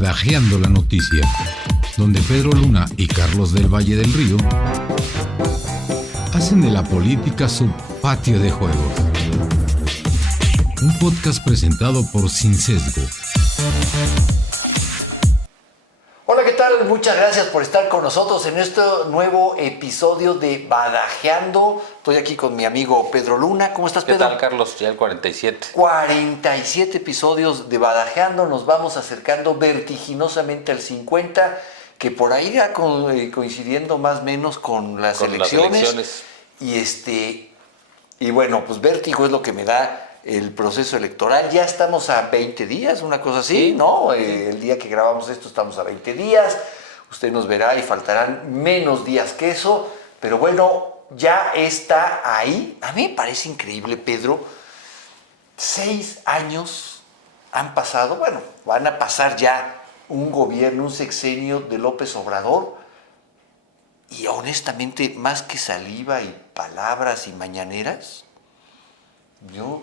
Badajeando la Noticia, donde Pedro Luna y Carlos del Valle del Río hacen de la política su patio de juegos. Un podcast presentado por Sin Sesgo. Hola, ¿qué tal? Muchas gracias por estar con nosotros en este nuevo episodio de Badajeando. Estoy aquí con mi amigo Pedro Luna. ¿Cómo estás, Pedro? ¿Qué tal, Carlos? Ya el 47. 47 episodios de Badajeando. Nos vamos acercando vertiginosamente al 50, que por ahí va coincidiendo más o menos con las elecciones. Y bueno, pues vértigo es lo que me da el proceso electoral. Ya estamos a 20 días, una cosa así, sí, ¿no? Sí. El día que grabamos esto estamos a 20 días. Usted nos verá y faltarán menos días que eso. Pero bueno, ya está ahí. A mí me parece increíble, Pedro. 6 años han pasado. Bueno, van a pasar ya un gobierno, un sexenio de López Obrador. Y honestamente, más que saliva y palabras y mañaneras, yo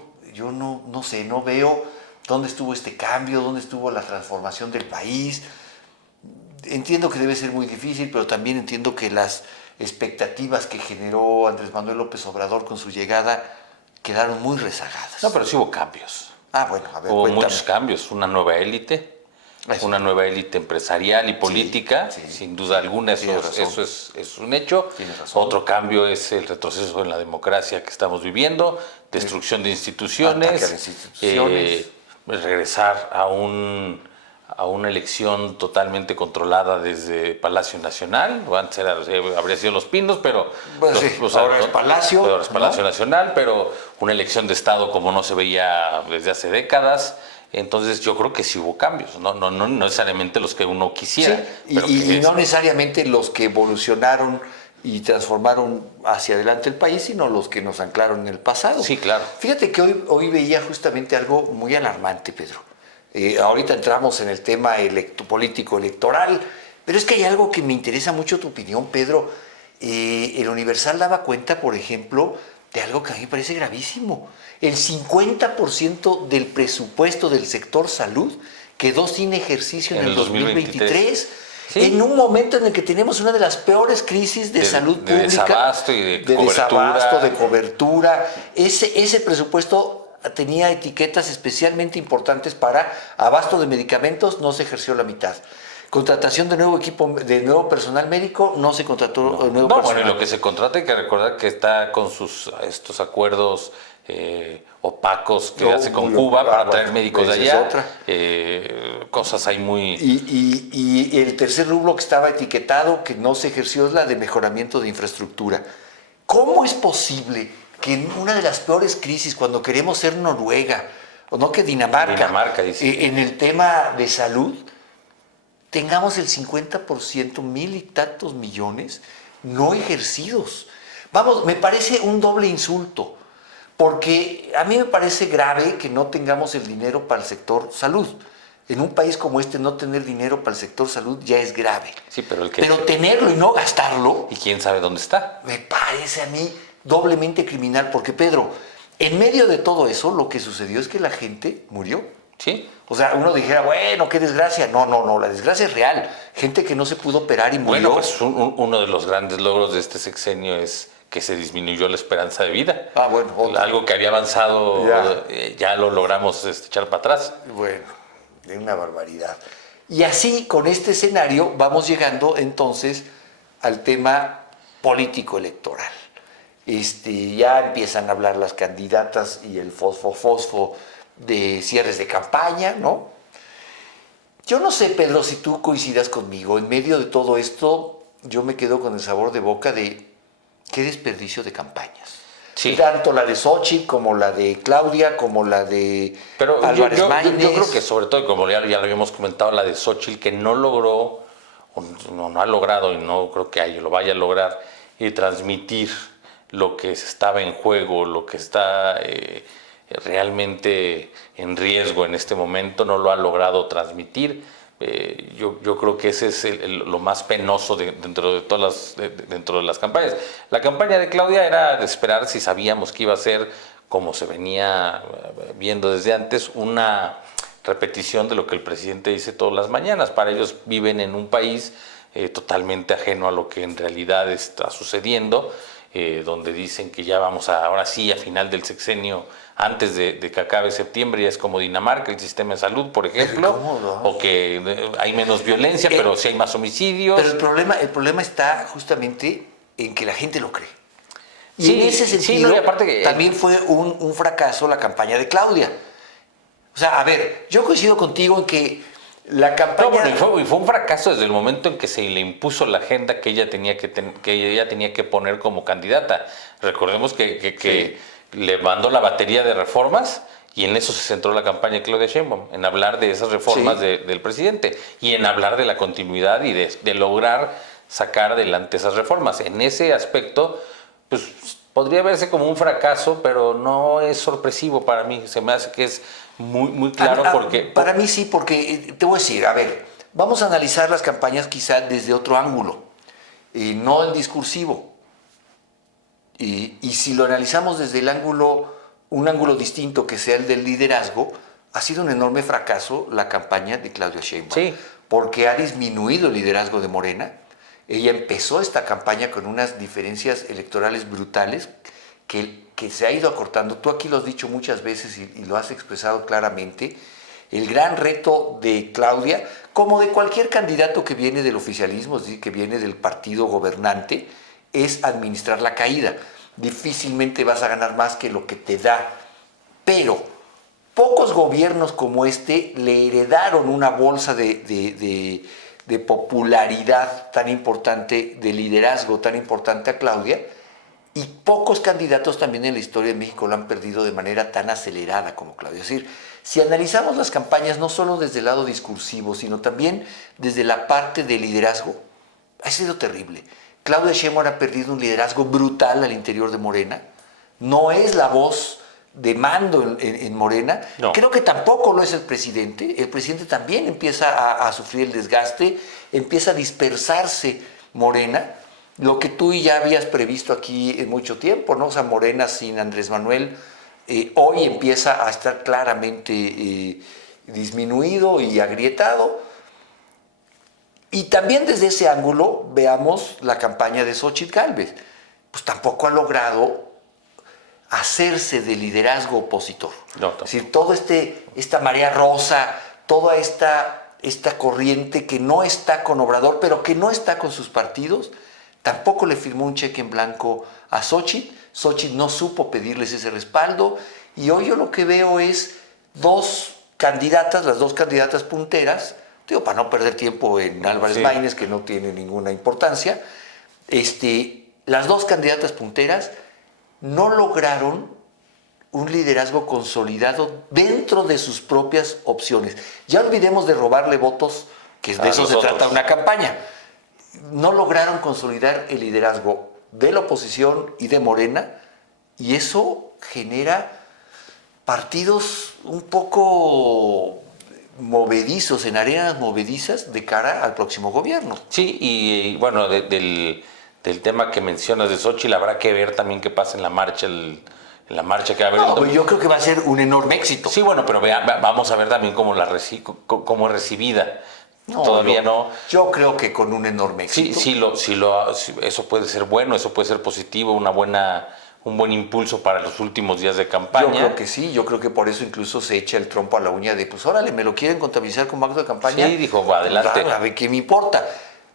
no sé, no veo dónde estuvo este cambio, dónde estuvo la transformación del país. Entiendo que debe ser muy difícil, pero también entiendo que las expectativas que generó Andrés Manuel López Obrador con su llegada quedaron muy rezagadas. No, pero sí hubo cambios. Bueno, a ver, Hubo cuéntame. muchos cambios, una nueva élite. Eso. Una nueva élite empresarial y política, Sí. sin duda alguna, eso es un hecho. Tienes razón. Otro cambio es el retroceso en la democracia que estamos viviendo, destrucción de instituciones, Ataque a las instituciones. regresar a una elección totalmente controlada desde Palacio Nacional. Antes habría sido Los Pinos, pero Bueno, sí, ahora es Palacio, pero ahora es Palacio ¿no? Nacional, pero una elección de Estado como no se veía desde hace décadas. Entonces yo creo que sí hubo cambios, no necesariamente los que uno quisiera. Sí, pero y no necesariamente los que evolucionaron y transformaron hacia adelante el país, sino los que nos anclaron en el pasado. Sí, claro. Fíjate que hoy veía justamente algo muy alarmante, Pedro. Ahorita entramos en el tema político electoral, pero es que hay algo que me interesa mucho tu opinión, Pedro. El Universal daba cuenta, por ejemplo, de algo que a mí me parece gravísimo. El 50% del presupuesto del sector salud quedó sin ejercicio en el 2023. Sí. En un momento en el que tenemos una de las peores crisis de salud pública. De desabasto y de cobertura. Desabasto, de cobertura. Ese presupuesto tenía etiquetas especialmente importantes para abasto de medicamentos, no se ejerció la mitad. Contratación de nuevo equipo, de nuevo personal médico, no se contrató nuevo personal. Bueno, y lo que se contrata hay que recordar que está con estos acuerdos opacos que hace con Cuba para traer médicos de allá. Cosas ahí muy... Y el tercer rublo que estaba etiquetado, que no se ejerció, es la de mejoramiento de infraestructura. ¿Cómo es posible que en una de las peores crisis, cuando queremos ser Noruega, o no que Dinamarca dice. En el tema de salud, tengamos el 50%, 1,000 y tantos millones, no ejercidos? Vamos, me parece un doble insulto, porque a mí me parece grave que no tengamos el dinero para el sector salud. En un país como este, no tener dinero para el sector salud ya es grave. Sí, pero tenerlo y no gastarlo... ¿Y quién sabe dónde está? Me parece a mí doblemente criminal, porque, Pedro, en medio de todo eso, lo que sucedió es que la gente murió. Sí. O sea, uno dijera, bueno, qué desgracia. No, la desgracia es real. Gente que no se pudo operar y murió. Bueno, pues uno de los grandes logros de este sexenio es que se disminuyó la esperanza de vida. Bueno. Algo que había avanzado, ya lo logramos echar para atrás. Bueno, de una barbaridad. Y así, con este escenario, vamos llegando entonces al tema político electoral. Ya empiezan a hablar las candidatas y el fosfo de cierres de campaña, ¿no? Yo no sé, Pedro, si tú coincidas conmigo. En medio de todo esto, yo me quedo con el sabor de boca de qué desperdicio de campañas. Sí. Tanto la de Xochitl como la de Claudia, como la de Álvarez Maínez. Yo creo que sobre todo, como ya lo habíamos comentado, la de Xochitl, que no logró, no ha logrado, y no creo que lo vaya a lograr, transmitir lo que estaba en juego, lo que está realmente en riesgo en este momento, no lo ha logrado transmitir. Yo creo que ese es lo más penoso dentro de las campañas. La campaña de Claudia era de esperar, si sabíamos que iba a ser, como se venía viendo desde antes, una repetición de lo que el presidente dice todas las mañanas. Para ellos viven en un país totalmente ajeno a lo que en realidad está sucediendo, donde dicen que ya vamos ahora sí, a final del sexenio, antes de que acabe septiembre, ya es como Dinamarca, el sistema de salud, por ejemplo, o que hay menos violencia, pero sí hay más homicidios. Pero el problema está justamente en que la gente lo cree. Y Sí, en ese sí, sentido, no, y aparte que, también fue un fracaso la campaña de Claudia. O sea, a ver, yo coincido contigo en que la campaña... No, bueno, y fue un fracaso desde el momento en que se le impuso la agenda que ella tenía que poner como candidata. Recordemos que le mandó la batería de reformas y en eso se centró la campaña de Claudia Sheinbaum, en hablar de esas reformas del presidente y en hablar de la continuidad y de lograr sacar adelante esas reformas. En ese aspecto, pues podría verse como un fracaso, pero no es sorpresivo para mí. Se me hace que es muy claro porque... Para mí sí, porque te voy a decir, a ver, vamos a analizar las campañas quizá desde otro ángulo, no el discursivo. Y si lo analizamos desde un ángulo distinto que sea el del liderazgo, ha sido un enorme fracaso la campaña de Claudia Sheinbaum. Sí. Porque ha disminuido el liderazgo de Morena. Ella empezó esta campaña con unas diferencias electorales brutales que se ha ido acortando. Tú aquí lo has dicho muchas veces y lo has expresado claramente. El gran reto de Claudia, como de cualquier candidato que viene del oficialismo, es decir, que viene del partido gobernante, es administrar la caída. Difícilmente vas a ganar más que lo que te da. Pero pocos gobiernos como este le heredaron una bolsa de popularidad tan importante, de liderazgo tan importante a Claudia, y pocos candidatos también en la historia de México lo han perdido de manera tan acelerada como Claudia. Es decir, si analizamos las campañas no solo desde el lado discursivo, sino también desde la parte de liderazgo, ha sido terrible. Claudia Sheinbaum ha perdido un liderazgo brutal al interior de Morena. No es la voz de mando en Morena. No. Creo que tampoco lo es el presidente. El presidente también empieza a sufrir el desgaste, empieza a dispersarse Morena, lo que tú ya habías previsto aquí en mucho tiempo, ¿no? O sea, Morena sin Andrés Manuel hoy empieza a estar claramente disminuido y agrietado. Y también desde ese ángulo veamos la campaña de Xóchitl Gálvez. Pues tampoco ha logrado hacerse de liderazgo opositor. No. Es decir, toda esta marea rosa, toda esta corriente que no está con Obrador, pero que no está con sus partidos, tampoco le firmó un cheque en blanco a Xóchitl. Xóchitl no supo pedirles ese respaldo. Y hoy yo lo que veo es las dos candidatas punteras, digo, para no perder tiempo en Álvarez Maínez, que no tiene ninguna importancia, las dos candidatas punteras no lograron un liderazgo consolidado dentro de sus propias opciones. Ya olvidemos de robarle votos, que de eso se trata una campaña. No lograron consolidar el liderazgo de la oposición y de Morena, y eso genera partidos un poco movedizos, en arenas movedizas de cara al próximo gobierno. Sí, y bueno, del tema que mencionas de Xóchitl, habrá que ver también qué pasa en la marcha, que va a haber. No, yo creo que va a ser un enorme éxito. Sí, bueno, pero vamos a ver también cómo es recibida. No, todavía no. Yo creo que con un enorme éxito. Sí, eso puede ser bueno, eso puede ser positivo, un buen impulso para los últimos días de campaña. Yo creo que sí, yo creo que por eso incluso se echa el trompo a la uña de, pues órale, me lo quieren contabilizar como acto de campaña. Sí, dijo, adelante. A ver, ¿qué me importa?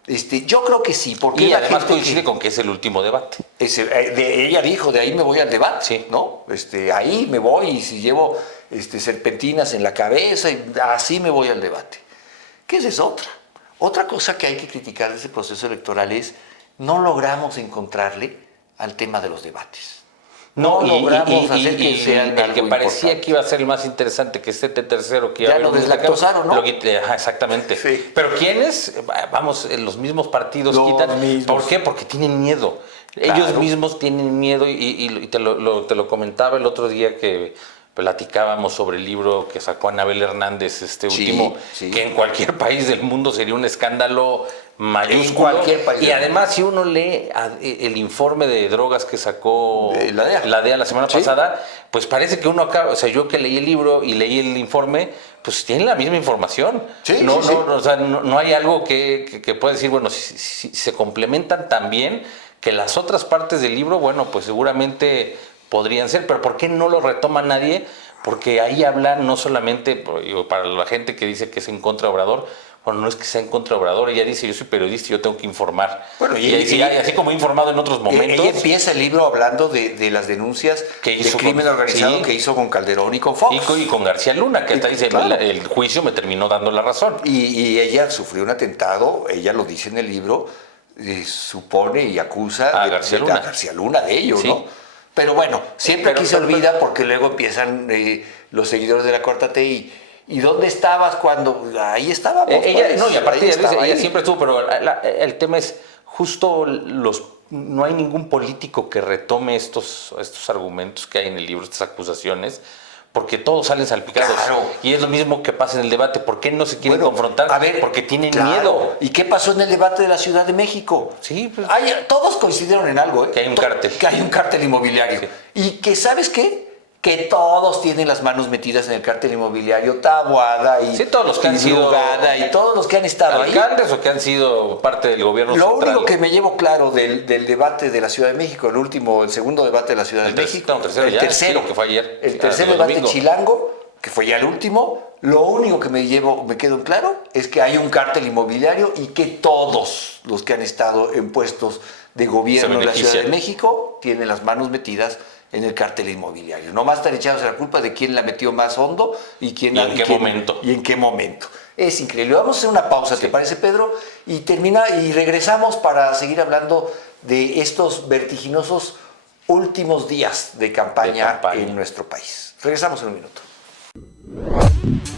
Yo creo que sí, porque y además coincide con que es el último debate. Ella dijo, de ahí me voy al debate, sí. ¿no? Ahí me voy y si llevo serpentinas en la cabeza, así me voy al debate. ¿Qué es otra? Otra cosa que hay que criticar de ese proceso electoral es no logramos encontrarle al tema de los debates. No logramos hacer que sea el que parecía que iba a ser el más interesante, que este tercero que ya lo deslactosaron, ¿no? Exactamente. Sí. Pero ¿quiénes? Vamos, los mismos partidos quitan. ¿Por qué? Porque tienen miedo. Claro. Ellos mismos tienen miedo y te lo comentaba el otro día que platicábamos sobre el libro que sacó Anabel Hernández, último, que en cualquier país del mundo sería un escándalo mayúsculo. En cualquier país. Y además, si uno lee el informe de drogas que sacó la DEA la semana pasada, pues parece que uno acaba, o sea, yo que leí el libro y leí el informe, pues tienen la misma información. Sí, no, sí, sí. O sea, no hay algo que pueda decir, bueno, si se complementan tan bien que las otras partes del libro, bueno, pues seguramente podrían ser, pero ¿por qué no lo retoma nadie? Porque ahí habla no solamente, para la gente que dice que es en contra de Obrador, bueno, no es que sea en contra de Obrador, ella dice, yo soy periodista y yo tengo que informar. Bueno, y así como he informado en otros momentos. Ella empieza el libro hablando de las denuncias que hizo de crimen organizado sí, que hizo con Calderón y con Fox. Y con García Luna, que hasta dice, claro. el juicio me terminó dando la razón. Y ella sufrió un atentado, ella lo dice en el libro, supone y acusa A García Luna de ello, sí. ¿no? Pero bueno, siempre aquí se olvida porque luego empiezan los seguidores de la 4T ¿y dónde estabas cuando? Ahí estábamos. Ella, pues, no, y aparte ella siempre estuvo, pero el tema es justo no hay ningún político que retome estos argumentos que hay en el libro, estas acusaciones, porque todos salen salpicados. Claro. Y es lo mismo que pasa en el debate. ¿Por qué no se quieren confrontar? A ver, porque tienen claro. miedo. ¿Y qué pasó en el debate de la Ciudad de México? Sí, pues, todos coincidieron en algo, ¿eh? Que hay un cártel. Que hay un cártel inmobiliario. Sí. Y que, ¿sabes qué? Que todos tienen las manos metidas en el cártel inmobiliario, Taboada y sí, todos los que han sido y todos los que han estado alcaldes ahí. o que han sido parte del gobierno Lo central. único que me llevo claro del debate de la Ciudad de México, el segundo debate de la Ciudad de México, el tercero que fue ayer, el tercer debate domingo. Chilango, que fue ya el último, lo único que me quedó en claro es que hay un cártel inmobiliario y que todos los que han estado en puestos de gobierno en la Ciudad de México tienen las manos metidas en el cártel inmobiliario. Nomás están echados la culpa de quién la metió más hondo y en qué momento. Es increíble. Vamos a hacer una pausa, ¿te parece, Pedro? Y regresamos para seguir hablando de estos vertiginosos últimos días de campaña en nuestro país. Regresamos en un minuto.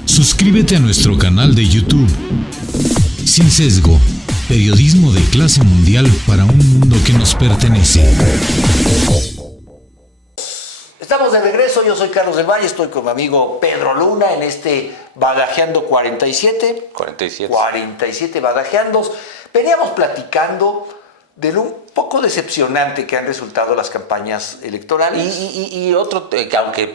Suscríbete a nuestro canal de YouTube. Sin Sesgo, periodismo de clase mundial para un mundo que nos pertenece. Estamos de regreso, yo soy Carlos del Valle, estoy con mi amigo Pedro Luna en este Badajeando 47. 47 Badajeandos. Veníamos platicando de lo un poco decepcionante que han resultado las campañas electorales. Y otro, que aunque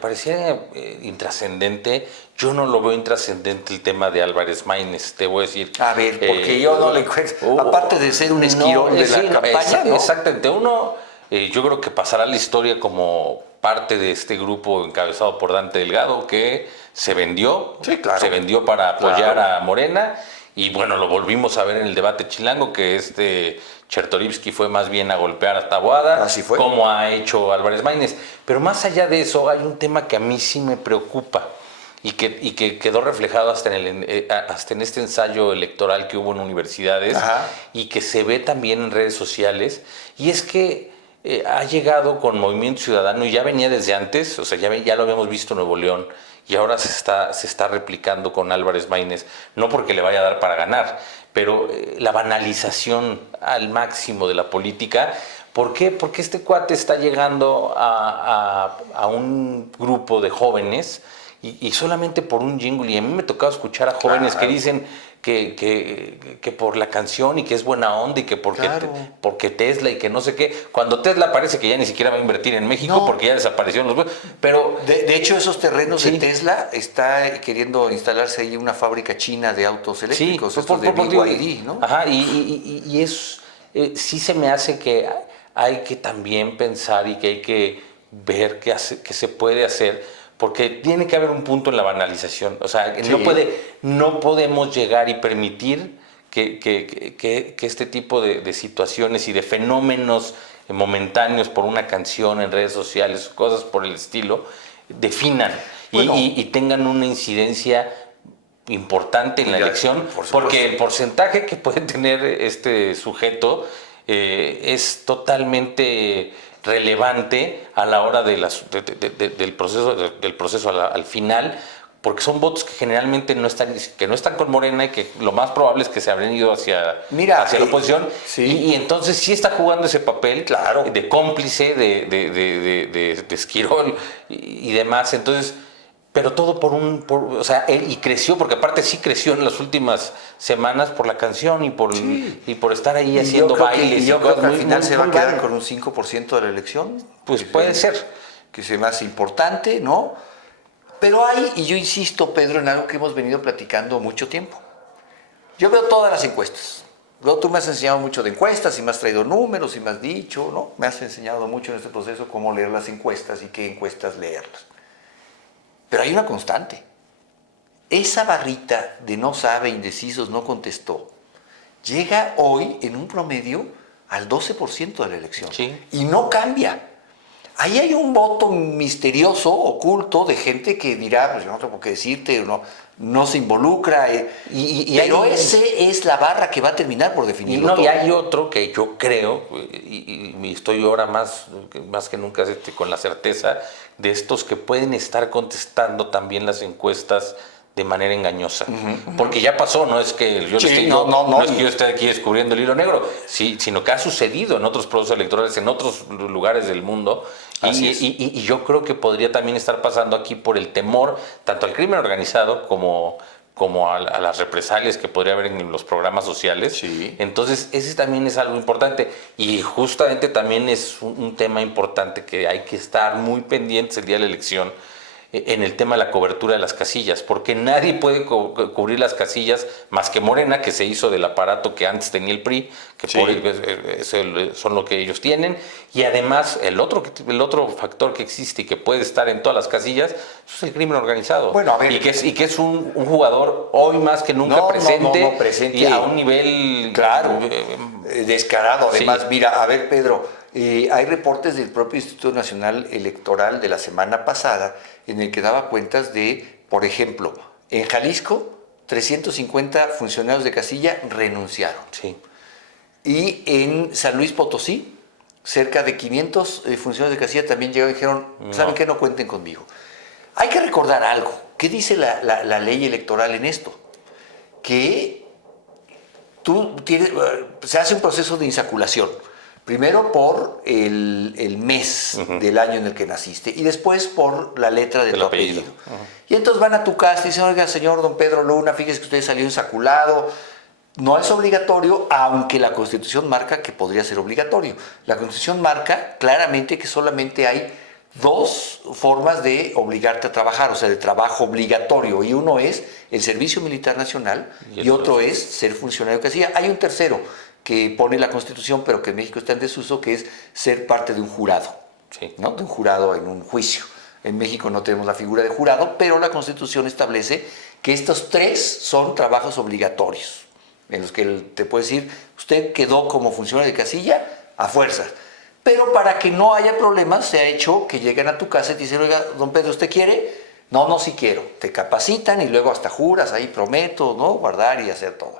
pareciera intrascendente, yo no lo veo intrascendente el tema de Álvarez Maínez, te voy a decir. A ver, porque yo no le encuentro, aparte de ser un esquirón de la campaña, ¿no? Exactamente, yo creo que pasará la historia como parte de este grupo encabezado por Dante Delgado que se vendió, se vendió para apoyar a Morena. Y bueno, lo volvimos a ver en el debate chilango, que Chertorivsky fue más bien a golpear a Taboada, así fue, como ha hecho Álvarez Maínez. Pero más allá de eso, hay un tema que a mí sí me preocupa y que quedó reflejado hasta en este ensayo electoral que hubo en universidades. Ajá. Y que se ve también en redes sociales, y es que ha llegado con Movimiento Ciudadano, y ya venía desde antes, o sea, ya lo habíamos visto en Nuevo León, y ahora se está replicando con Álvarez Maínez, no porque le vaya a dar para ganar, pero la banalización al máximo de la política. ¿Por qué? Porque este cuate está llegando a un grupo de jóvenes y solamente por un jingle, y a mí me tocaba escuchar a jóvenes que dicen que por la canción y que es buena onda y que porque Tesla y que no sé qué, cuando Tesla parece que ya ni siquiera va a invertir en México porque ya desaparecieron los... Pero de hecho esos terrenos de Tesla está queriendo instalarse ahí una fábrica china de autos eléctricos, de BYD, ¿no? Ajá, y es sí se me hace que hay que también pensar y que hay que ver qué se puede hacer, porque tiene que haber un punto en la banalización. O sea, no podemos llegar y permitir que este tipo de situaciones y de fenómenos momentáneos por una canción en redes sociales, cosas por el estilo, definan y tengan una incidencia importante en la elección, porque el porcentaje que puede tener este sujeto es totalmente relevante a la hora del proceso al final, porque son votos que generalmente no están con Morena y que lo más probable es que se habrán ido hacia la oposición. Y entonces sí está jugando ese papel de cómplice, de Esquirol y demás. Entonces, pero todo o sea, y creció, porque aparte sí creció en las últimas semanas por la canción y por estar ahí haciendo bailes. Yo creo que al final se va a quedar con un 5% de la elección. Pues puede ser. Que sea más importante, ¿no? Pero hay, y yo insisto, Pedro, en algo que hemos venido platicando mucho tiempo. Yo veo todas las encuestas. Luego tú me has enseñado mucho de encuestas y me has traído números y me has dicho, ¿no? Me has enseñado mucho en este proceso cómo leer las encuestas y qué encuestas leerlas. Pero hay una constante. Esa barrita de no sabe, indecisos, no contestó, llega hoy en un promedio al 12% de la elección. Sí. Y no cambia. Ahí hay un voto misterioso, oculto, de gente que dirá, pues yo no tengo por qué decirte, no se involucra. Pero ese es la barra que va a terminar por definirlo todo. Y hay otro que yo creo, y estoy ahora más que nunca con la certeza, de estos que pueden estar contestando también las encuestas de manera engañosa. Porque ya pasó, no es que yo, no es que yo esté aquí descubriendo el hilo negro, sino que ha sucedido en otros procesos electorales, en otros lugares del mundo. Y yo creo que podría también estar pasando aquí por el temor, tanto al crimen organizado como a las represalias que podría haber en los programas sociales. Sí. Entonces, ese también es algo importante. Y justamente también es un tema importante que hay que estar muy pendientes el día de la elección, en el tema de la cobertura de las casillas, porque nadie puede cubrir las casillas más que Morena, que se hizo del aparato que antes tenía el PRI, que son lo que ellos tienen, y además el otro factor que existe y que puede estar en todas las casillas es el crimen organizado. Bueno, a ver, y que es un jugador hoy más que nunca presente y a un nivel descarado. Además, sí. Mira, a ver, Pedro, hay reportes del propio Instituto Nacional Electoral de la semana pasada en el que daba cuentas de, por ejemplo, en Jalisco, 350 funcionarios de casilla renunciaron. Sí. Y en San Luis Potosí, cerca de 500 funcionarios de casilla también llegaron y dijeron, ¿saben qué? No cuenten conmigo. Hay que recordar algo. ¿Qué dice la ley electoral en esto? Que se hace un proceso de insaculación. Primero por el mes del año en el que naciste y después por la letra de tu apellido. Y entonces van a tu casa y dicen, oiga, señor don Pedro Luna, fíjese que usted salió insaculado. No es obligatorio, aunque la Constitución marca que podría ser obligatorio. La Constitución marca claramente que solamente hay dos formas de obligarte a trabajar, o sea, de trabajo obligatorio. Y uno es el Servicio Militar Nacional y otro es ser funcionario de casilla. Hay un tercero que pone la Constitución, pero que en México está en desuso, que es ser parte de un jurado, ¿no? De un jurado en un juicio. En México no tenemos la figura de jurado, pero la Constitución establece que estos tres son trabajos obligatorios, en los que te puede decir, usted quedó como funcionario de casilla a fuerzas. Pero para que no haya problemas, se ha hecho que lleguen a tu casa y te dicen, oiga, don Pedro, ¿usted quiere? No, sí quiero. Te capacitan y luego hasta juras, ahí prometo, ¿no? Guardar y hacer todo.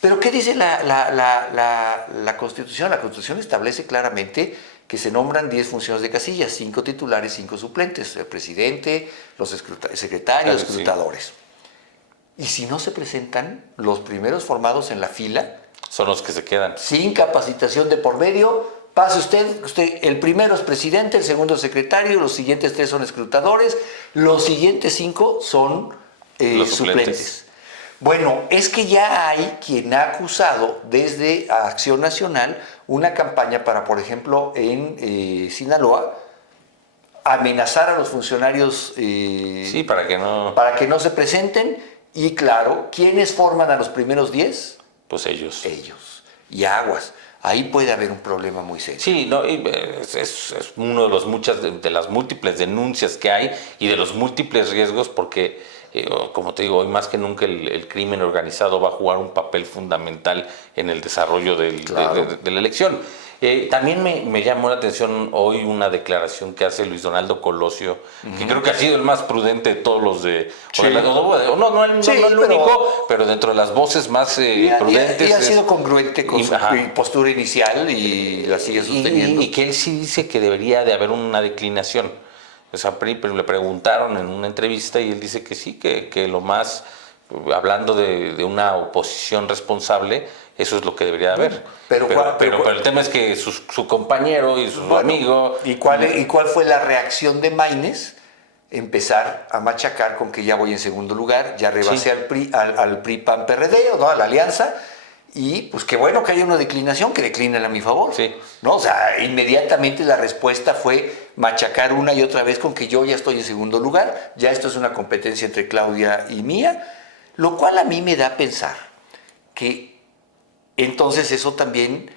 Pero ¿qué dice la Constitución? La Constitución establece claramente que se nombran 10 funcionarios de casilla, 5 titulares, 5 suplentes, el presidente, los secretarios, los escrutadores. Y si no se presentan, los primeros formados en la fila son los que se quedan. Sin capacitación de por medio, pase usted, el primero es presidente, el segundo es secretario, los siguientes 3 son escrutadores, los siguientes 5 son los suplentes. Bueno, es que ya hay quien ha acusado desde Acción Nacional una campaña para, por ejemplo, en Sinaloa, amenazar a los funcionarios para que no se presenten. Y claro, ¿quiénes forman a los primeros 10? Pues ellos. Y aguas. Ahí puede haber un problema muy serio. Sí, es uno de las múltiples denuncias que hay y de los múltiples riesgos porque, como te digo, hoy más que nunca el crimen organizado va a jugar un papel fundamental en el desarrollo de la elección. También me llamó la atención hoy una declaración que hace Luis Donaldo Colosio, que creo que ha sido el más prudente de todos los de... Sí. No el único, pero dentro de las voces más prudentes. Y ha sido congruente con su postura inicial y la sigue sosteniendo. Y que él sí dice que debería de haber una declinación. O sea, le preguntaron en una entrevista y él dice que sí, que lo más... Hablando de una oposición responsable, eso es lo que debería haber. Pero el tema es que su compañero y su amigo... ¿Y cuál fue la reacción de Maínez? Empezar a machacar con que ya voy en segundo lugar, ya rebasé al PRI, al PRI PAN PRD, ¿no? A la alianza, Y pues qué bueno que haya una declinación, que declinen a mi favor. Sí. ¿No? O sea, inmediatamente la respuesta fue machacar una y otra vez con que yo ya estoy en segundo lugar, ya esto es una competencia entre Claudia y mía, lo cual a mí me da a pensar que entonces eso también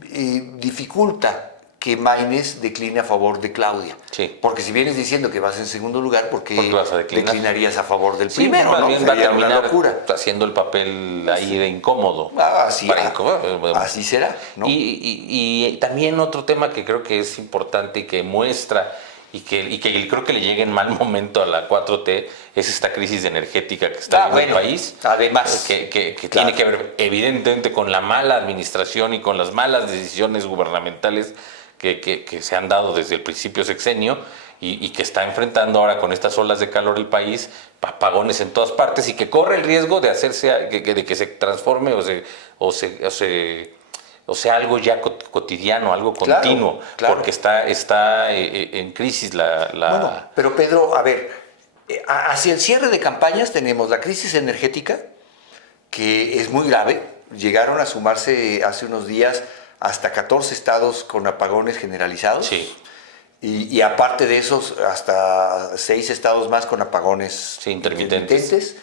dificulta que Maínez decline a favor de Claudia. Sí. Porque si vienes diciendo que vas en segundo lugar, ¿por qué vas a declinarías a favor del Sí, primero? más ¿no? bien va a Sería una terminar locura. haciendo el papel ahí de incómodo. Así será, ¿no? Y también otro tema que creo que es importante y que muestra y que creo que le llega en mal momento a la 4T es esta crisis energética que está en el país. Además, que claro, tiene que ver evidentemente con la mala administración y con las malas decisiones gubernamentales que se han dado desde el principio sexenio y que está enfrentando ahora con estas olas de calor el país, apagones en todas partes y que corre el riesgo de hacerse, de que se transforme o sea algo ya cotidiano, algo continuo, claro. porque está en crisis Bueno, pero Pedro, a ver, hacia el cierre de campañas tenemos la crisis energética, que es muy grave. Llegaron a sumarse hace unos días hasta 14 estados con apagones generalizados. Sí. Y aparte de esos, hasta 6 estados más con apagones intermitentes.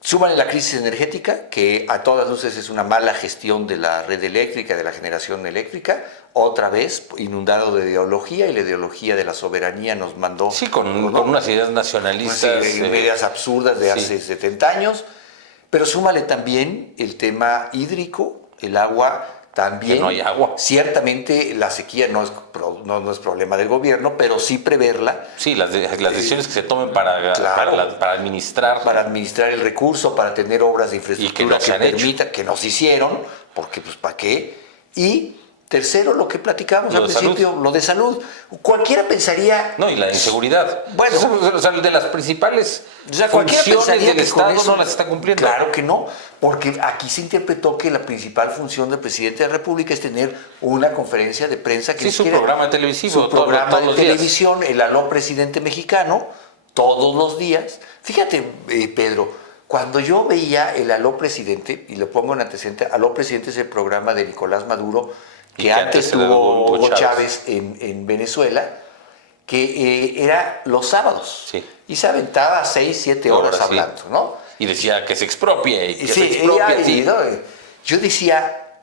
Súmale la crisis energética, que a todas luces es una mala gestión de la red eléctrica, de la generación eléctrica, otra vez inundado de ideología, y la ideología de la soberanía nos mandó... Sí, con unas ideas nacionalistas. Unas ideas absurdas de hace 70 años, pero súmale también el tema hídrico, el agua también. Que no hay agua. Ciertamente la sequía no es problema del gobierno, pero sí preverla. Sí, las decisiones que se tomen para administrar. Para administrar el recurso, para tener obras de infraestructura que permitan, que nos hicieron, porque pues ¿para qué? Y tercero, lo que platicamos al principio, lo de salud. Cualquiera pensaría... No, y la inseguridad. Bueno, o sea, de las principales funciones del Estado no las está cumpliendo. Claro que no, porque aquí se interpretó que la principal función del presidente de la República es tener una conferencia de prensa que su programa televisivo. Su programa todos de televisión, el aló presidente mexicano, todos los días. Fíjate, Pedro, cuando yo veía el aló presidente, y lo pongo en antecedente, aló presidente es el programa de Nicolás Maduro, que antes tuvo Hugo Chávez en Venezuela, que era los sábados. Sí. Y se aventaba 6, 7 horas hablando, ¿no? Y decía que se expropie. Y que se expropie. Yo decía,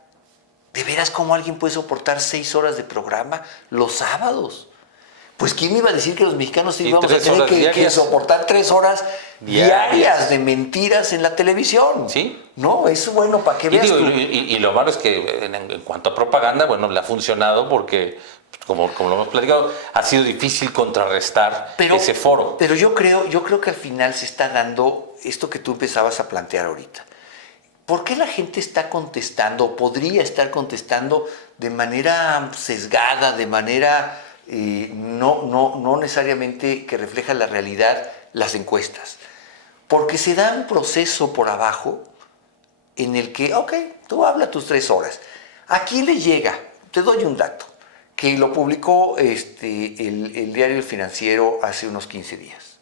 ¿de veras cómo alguien puede soportar 6 horas de programa los sábados? Pues ¿quién me iba a decir que los mexicanos íbamos a tener que soportar 3 horas diarias de mentiras en la televisión? Sí. No, es bueno para que veas. Y lo malo es que en cuanto a propaganda, bueno, le ha funcionado porque, como lo hemos platicado, ha sido difícil contrarrestar ese foro. Pero yo creo que al final se está dando esto que tú empezabas a plantear ahorita. ¿Por qué la gente está contestando, o podría estar contestando de manera sesgada, de manera no necesariamente que refleja la realidad, las encuestas? Porque se da un proceso por abajo en el que, ok, tú habla tus 3 horas. ¿A quién le llega? Te doy un dato, que lo publicó el diario El Financiero hace unos 15 días.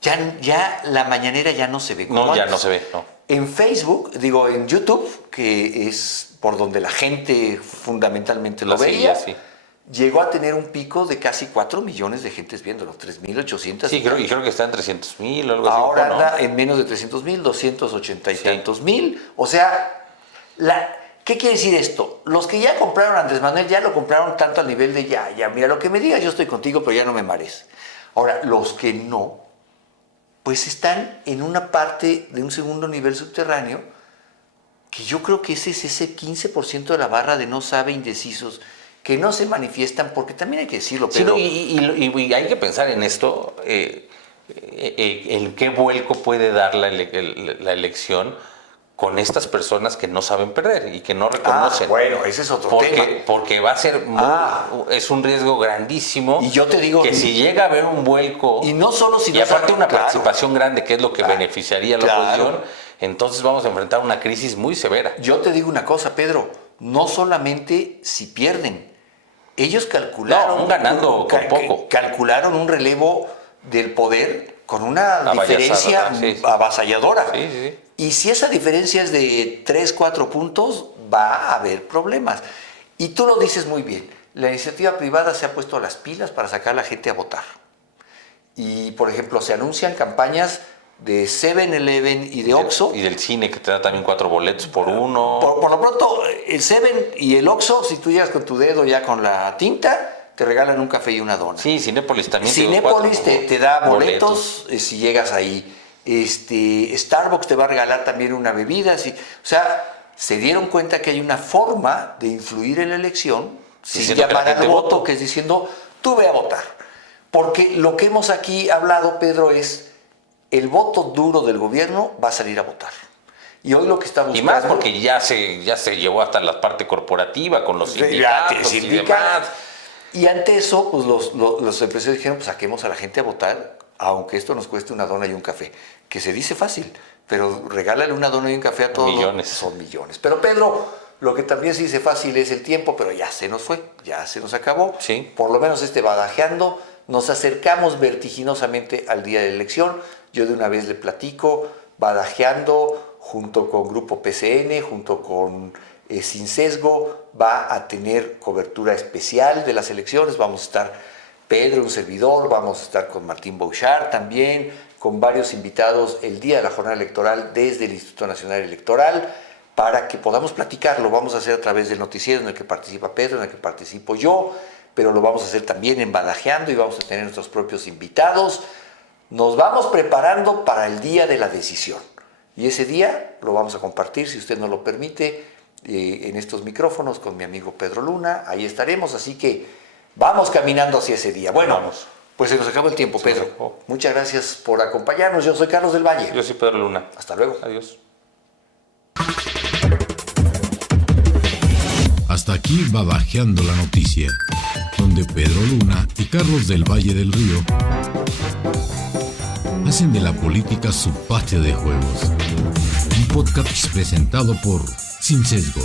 Ya la mañanera ya no se ve como ya antes. no se ve, no. En Facebook, en YouTube, que es por donde la gente fundamentalmente lo veía, llegó a tener un pico de casi 4 millones de gentes viéndolo, 3.800. Sí, creo que está en 300,000 o algo así. Ahora anda en menos de 300,000, 280 y tantos mil. O sea, ¿qué quiere decir esto? Los que ya compraron a Andrés Manuel ya lo compraron tanto al nivel de ya, mira, lo que me digas yo estoy contigo, pero ya no me marees. Ahora, los que no, pues están en una parte de un segundo nivel subterráneo, que yo creo que ese es ese 15% de la barra de no sabe, indecisos, que no se manifiestan, porque también hay que decirlo, pero... Sí, y hay que pensar en esto, en qué vuelco puede dar la elección con estas personas que no saben perder y que no reconocen. Bueno, ese es otro tema. Porque va a ser es un riesgo grandísimo. Y yo te digo que si llega a haber un vuelco y no solo si y aparte una participación grande, que es lo que beneficiaría a la oposición, entonces vamos a enfrentar una crisis muy severa. Yo te digo una cosa, Pedro, no solamente si pierden, ellos calcularon ganando con poco. Calcularon un relevo del poder con una diferencia avasalladora. Sí. Y si esa diferencia es de 3, 4 puntos, va a haber problemas. Y tú lo dices muy bien, la iniciativa privada se ha puesto a las pilas para sacar a la gente a votar. Y, por ejemplo, se anuncian campañas de 7-Eleven y de Oxxo. Y del cine, que te da también 4 boletos por uno. Por lo pronto, el 7 y el Oxxo, si tú llegas con tu dedo ya con la tinta, te regalan un café y una dona. Sí, Cinépolis también. Cinépolis te da boletos si llegas ahí. Starbucks te va a regalar también una bebida. O sea, se dieron cuenta que hay una forma de influir en la elección sin llamar al voto, que es diciendo, tú ve a votar. Porque lo que hemos aquí hablado, Pedro, es el voto duro del gobierno va a salir a votar. Y hoy lo que estamos buscando... Y más porque ya se llevó hasta la parte corporativa con los sindicatos y demás. Y ante eso, pues los empresarios dijeron, pues saquemos a la gente a votar, aunque esto nos cueste una dona y un café. Que se dice fácil, pero regálale una dona y un café a todos. Millones. Son millones. Pero Pedro, lo que también se dice fácil es el tiempo, pero ya se nos fue, ya se nos acabó. Sí. Por lo menos badajeando, nos acercamos vertiginosamente al día de la elección. Yo de una vez le platico, badajeando, junto con Grupo PCN, junto con Sin Sesgo, va a tener cobertura especial de las elecciones. Vamos a estar Pedro, un servidor, vamos a estar con Martín Bouchard también, con varios invitados el día de la jornada electoral desde el Instituto Nacional Electoral, para que podamos platicar. Lo vamos a hacer a través del noticiero en el que participa Pedro, en el que participo yo, pero lo vamos a hacer también en Badajeando y vamos a tener nuestros propios invitados. Nos vamos preparando para el día de la decisión. Y ese día lo vamos a compartir, si usted nos lo permite, en estos micrófonos con mi amigo Pedro Luna. Ahí estaremos, así que vamos caminando hacia ese día. Bueno, pues se nos acabó el tiempo, Pedro. Muchas gracias por acompañarnos. Yo soy Carlos del Valle. Yo soy Pedro Luna. Hasta luego. Adiós. Hasta aquí Badajeando la Noticia, donde Pedro Luna y Carlos del Valle del Río hacen de la política su patio de juegos. Un podcast presentado por Sin Sesgo.